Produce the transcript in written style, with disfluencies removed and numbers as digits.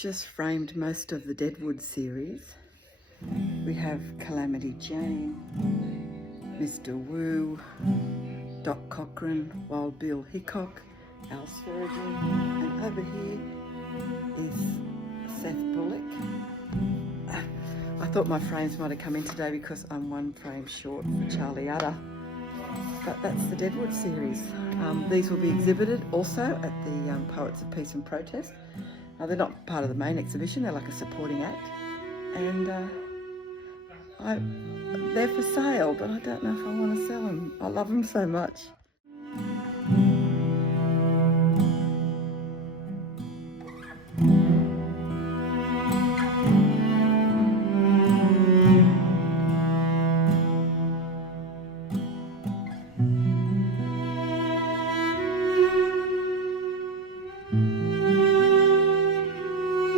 Just framed most of the Deadwood series. We have Calamity Jane, Mr. Wu, Doc Cochran, Wild Bill Hickok, Al Sturgeon, and over here is Seth Bullock. I thought my frames might have come in today because I'm one frame short for Charlie Utter, but that's the Deadwood series. These will be exhibited also at the Poets of Peace and Protest. They're not part of the main exhibition, they're like a supporting act, and they're for sale, but I don't know if I want to sell them. I love them so much.